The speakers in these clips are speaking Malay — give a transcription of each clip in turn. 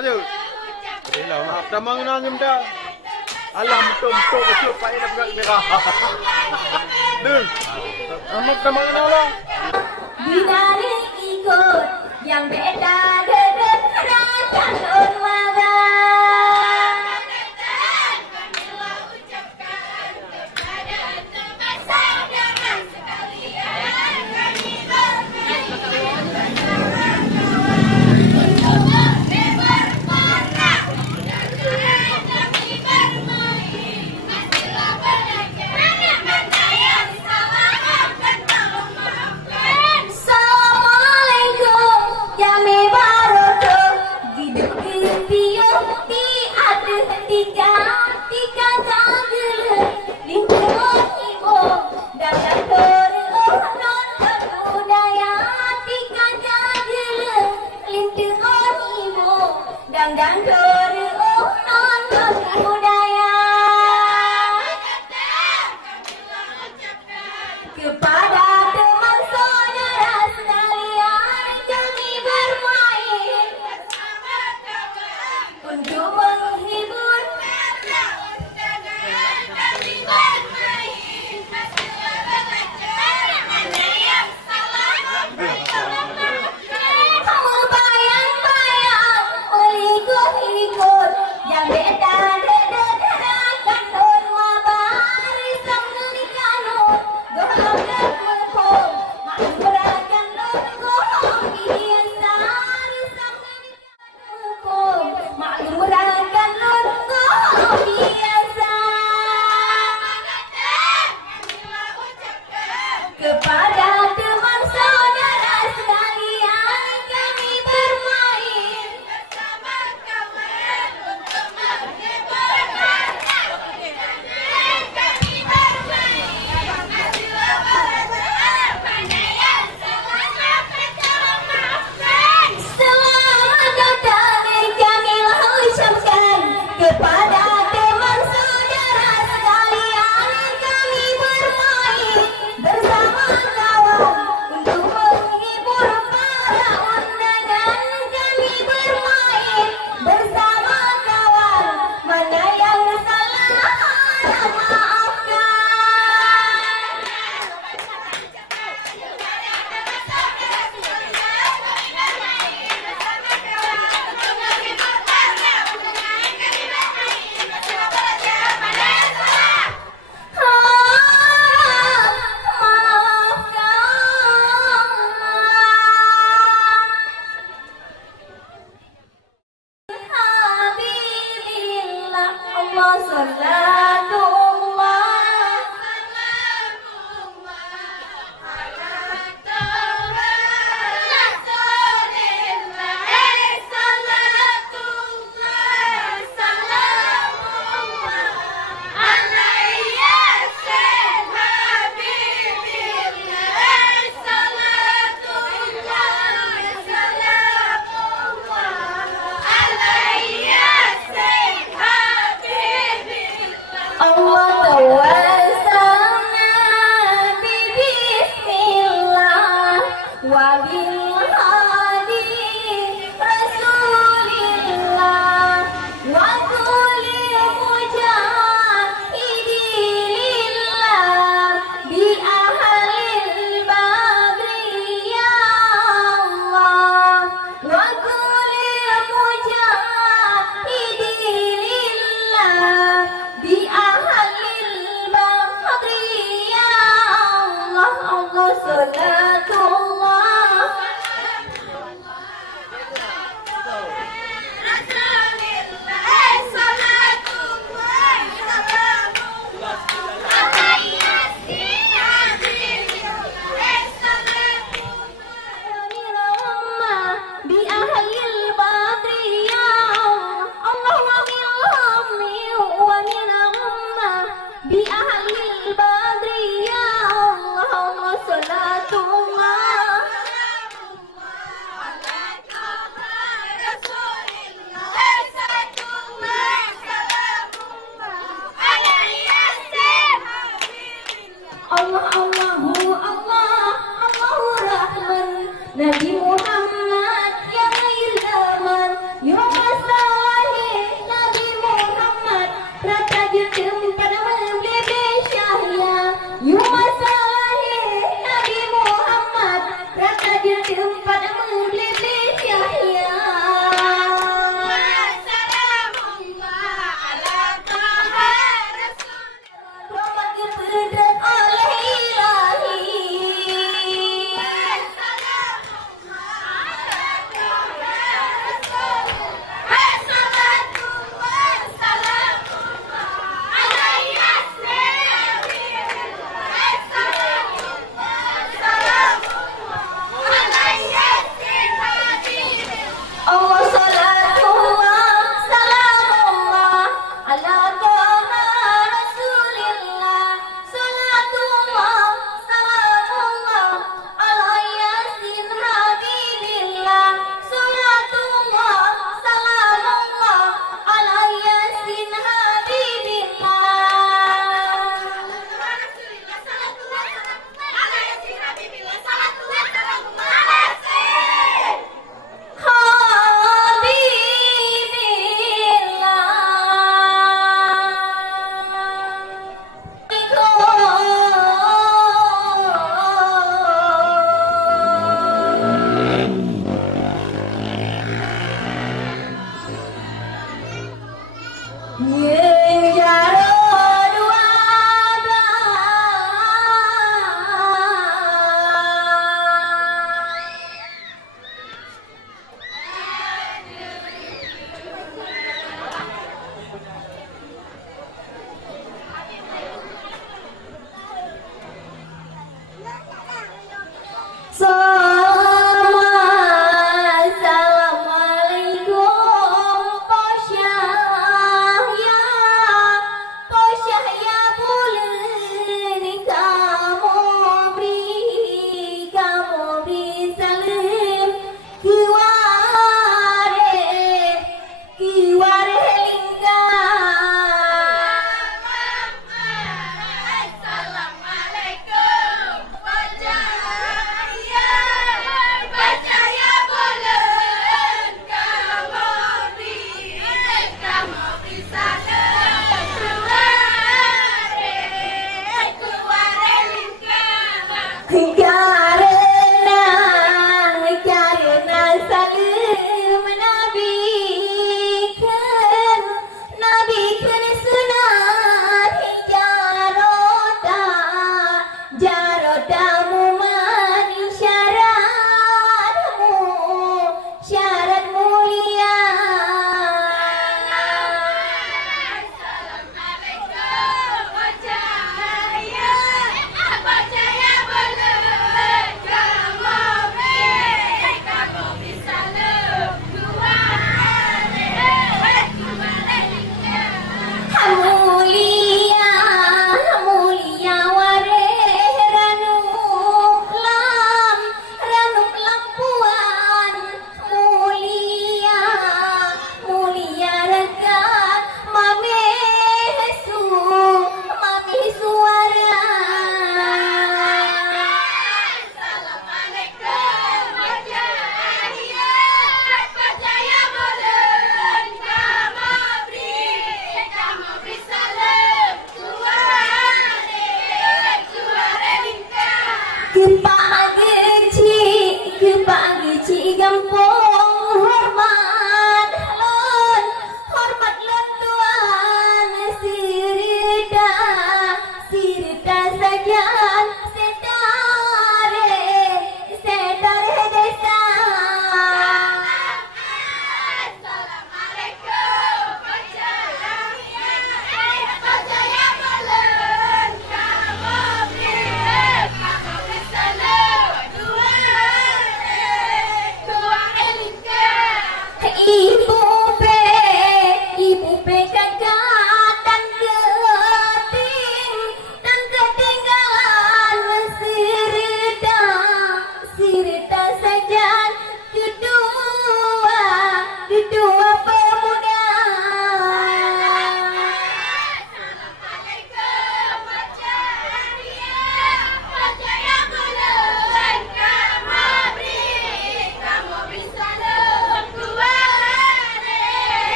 aja. Bila maaf dah mengenal dah. Alah betul-betul kecil pak dah pegang merah. Dul. Amat dah mengenal lah. Bila ikut yang beda dedet rakan urmada. Nabi Muhammad yang lahir zaman, tempat membeli cahaya. Romak dipedot oleh ilahi. Yeah.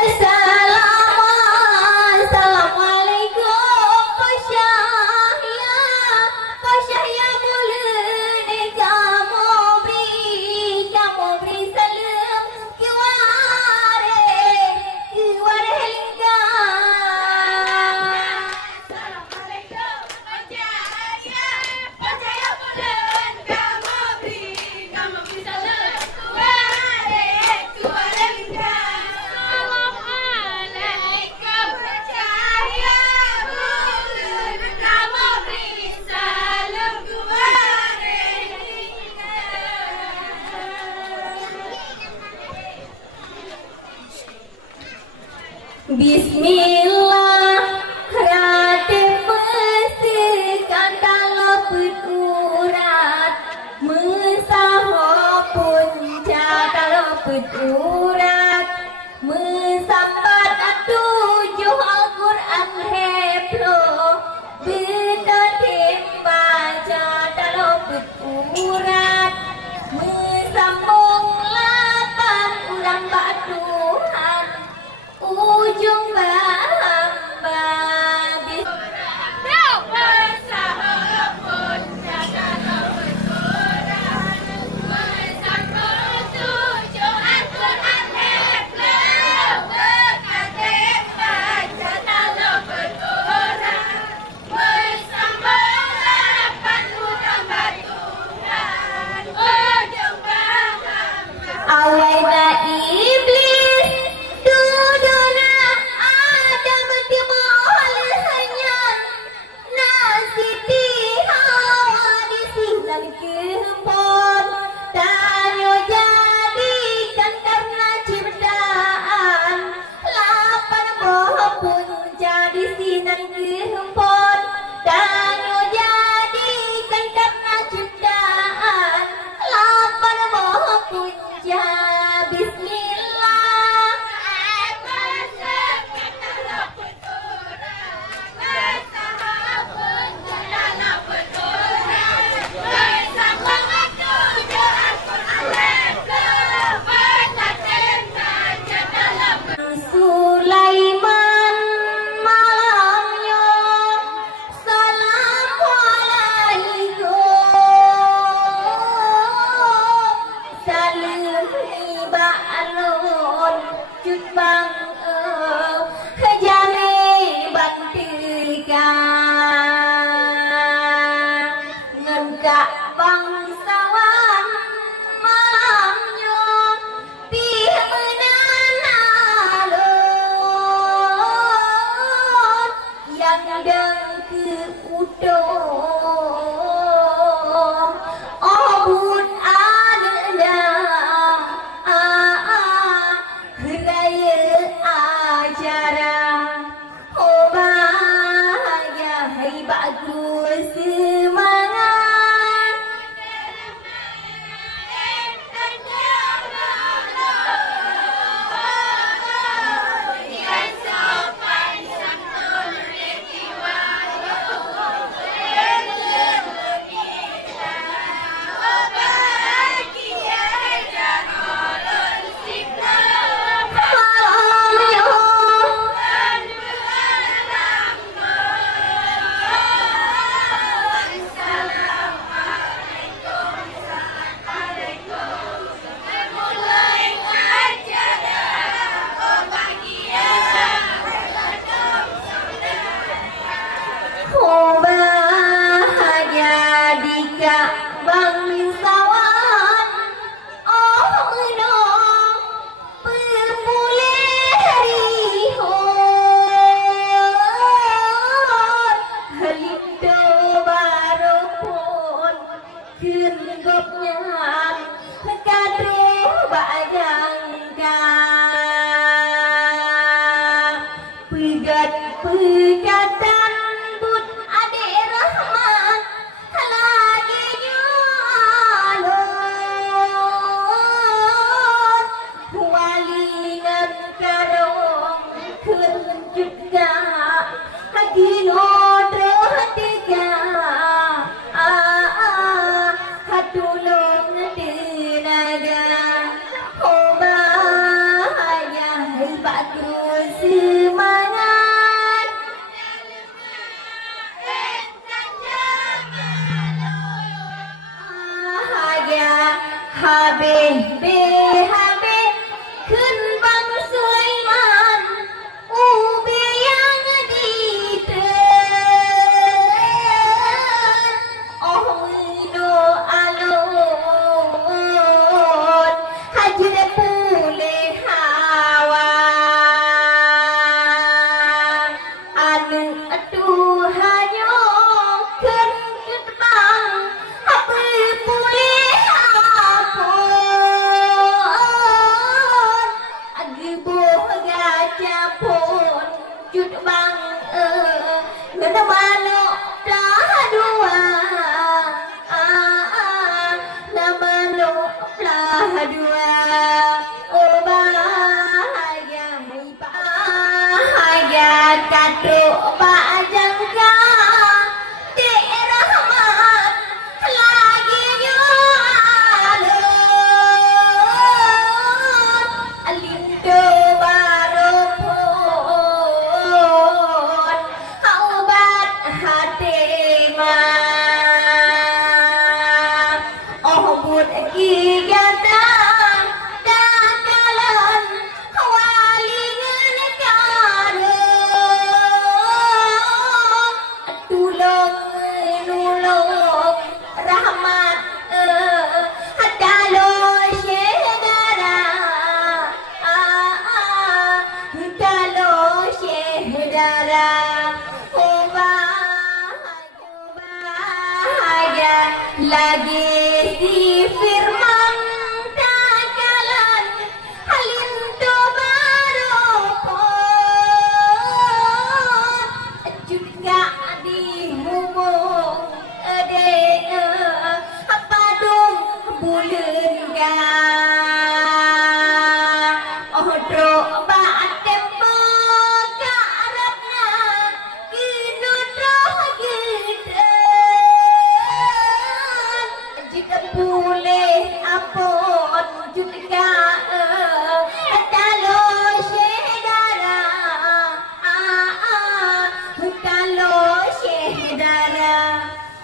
Assalamualaikum Pasyahya Pasyahya boleh kamu beri salam Kiware lingga Assalamualaikum Pasyahya Pasyahya boleh kamu beri salam Kiware lingga Bismillah rate mesikan dalam peturat Mesaho punca dalam peturat Mesambat tujuh Al-Quran heblo Benda baca dalam peturat Mesambung lapan ulang batuhan ujung hamba Awalnya iblis duduna ada bertimol hanya nasiti hawa di silang kempon tanyo jadikan karena ciptaan lapan boh punca di silang kempon tanyo jadikan karena ciptaan lapan boh punca Bismillah Sulaiman malamnya Assalamualaikum Salam ba'alun cut bang jame bantika ngengkak bangsawan malamnya pih menanalun yang deng ke udong obun ada raya acara oh bahagia hai bagus semangat bangsawan oh menong pemulih halindo barupun kendopnya kadre bayangka pegatan but ade rahman lagi nyalon walingan karong kenjuga hagino tiga hatulong tenaga oh bahaya hebat terus semangat. Bahagia habis habis kun bang Sulaiman ubi yang diteran oh doa lon haji pulih hawa anu Tuhanyo kun bang apa pulih pun cut bang ngena malu dah dua nama lo lah dua oh bahagia bahagia kado bajangka di rahmat lagi yo alon alindo lagi di firman takalan halin to barokon juga di mumung ade apa dong bulan ga oh dro ba tempo ka arabna kinu dro gitu jika boleh apun juga kalau syedara kalau syedara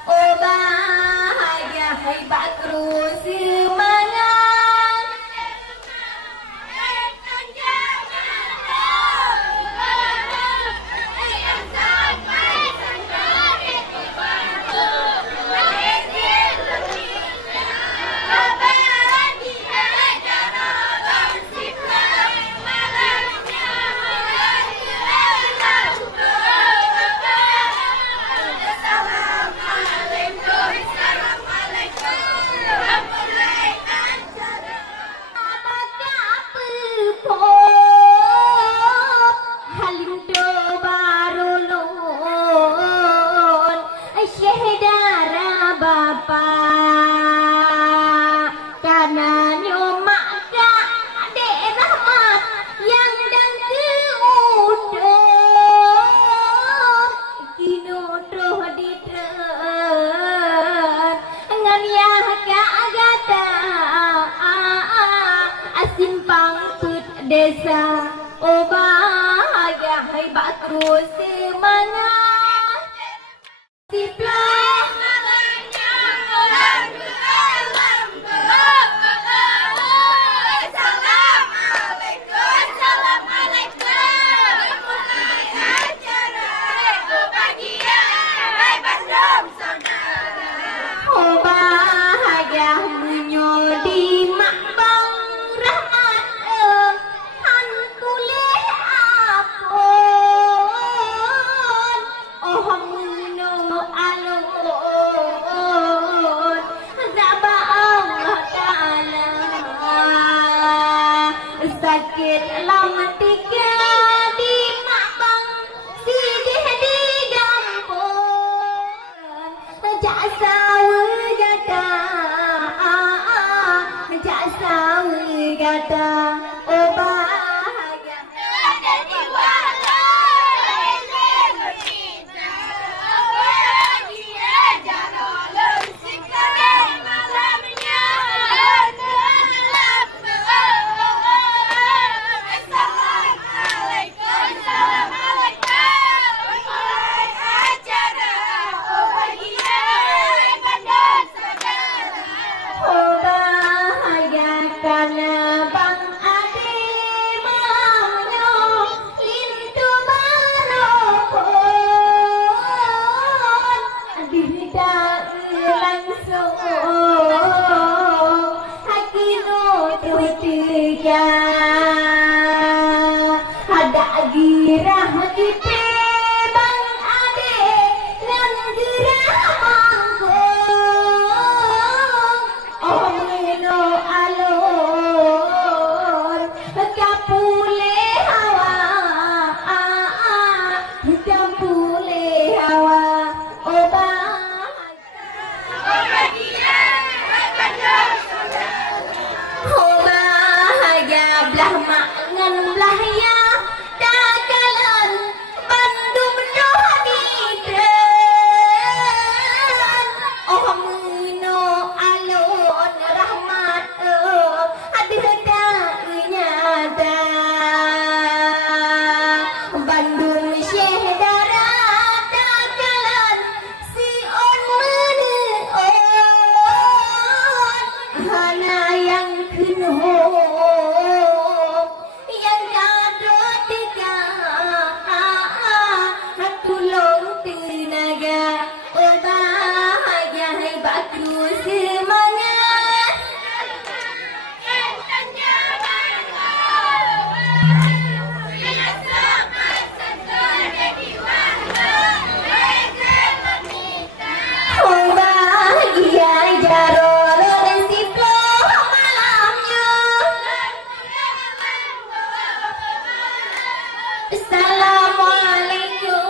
oh bahagia hebat terus semangat desa oh bahagia hebat terus semangat si pelan oh bahagia menyodi mak bang rahmat oh muno alon girah kita bang ade ngan gerah mangkung oh meno alon kapule hawa kapule hawa oba bahagia belah mak ngan belah ya dagalan bandum rohani keren oh meno alon rahmat hadir danya da bandung syekh darat dagalan si on mene hana yang kena yang jatuh tiga tulung tenaga oh bahagia bakru semangat oh bahagia jarol resiko malamnya Assalamualaikum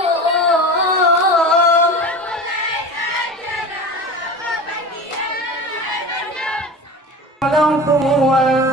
orang tua